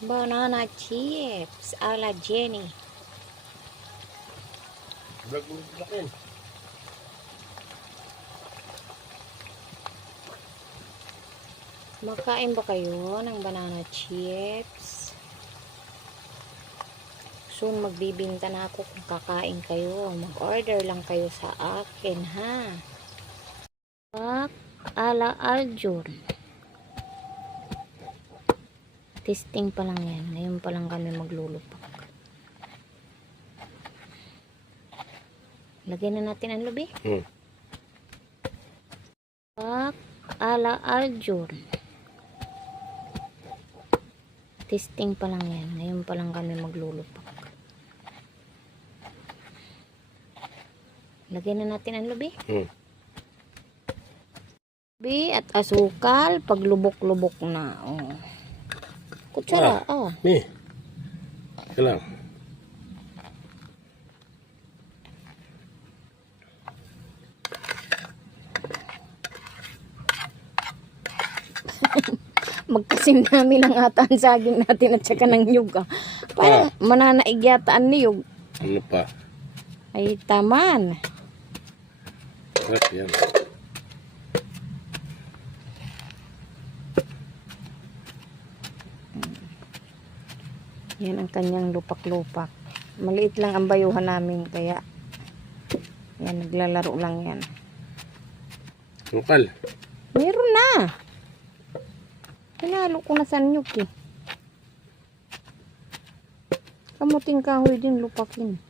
Banana chips ala Jenny. Makain ba kayo ng banana chips? Soon magbibinta na ako kung kakain kayo. Mag-order lang kayo sa akin, ha? Pak ala Aljun. Testing pa lang yan. Ngayon pa lang kami maglulupak. Lagyan na natin ang lubi. Pak ala Aljun. Testing pa lang yan. Ngayon pa lang kami maglulupak. Lagyan na natin ang lubi. Lubi at asukal. Pag lubok-lubok na. Oh. Kutsara. Nih. Kelang. Magkasim namin ang ata ang saging natin at saka ng nyug. Parang mananaig yata ang niyog. Ano pa? Ay taman. Yan. Yan ang kanyang lupak-lupak. Maliit lang ang bayuhan namin kaya yan, naglalaro lang yan. Lokal. Meron na. Hinalo ko na sa nyug eh. Kamuting kahoy din lupakin.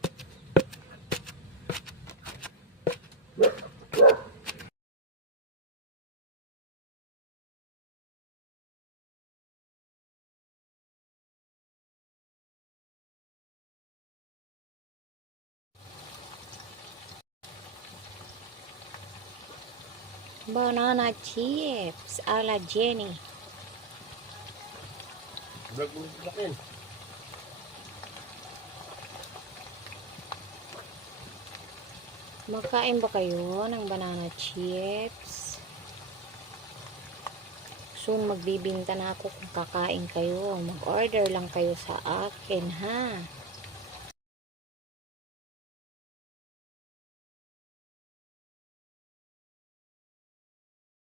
Banana chips ala Jenny. Makain ba kayo ng banana chips? Soon magbibinta na ako kung kakain kayo. Mag-order lang kayo sa akin, ha?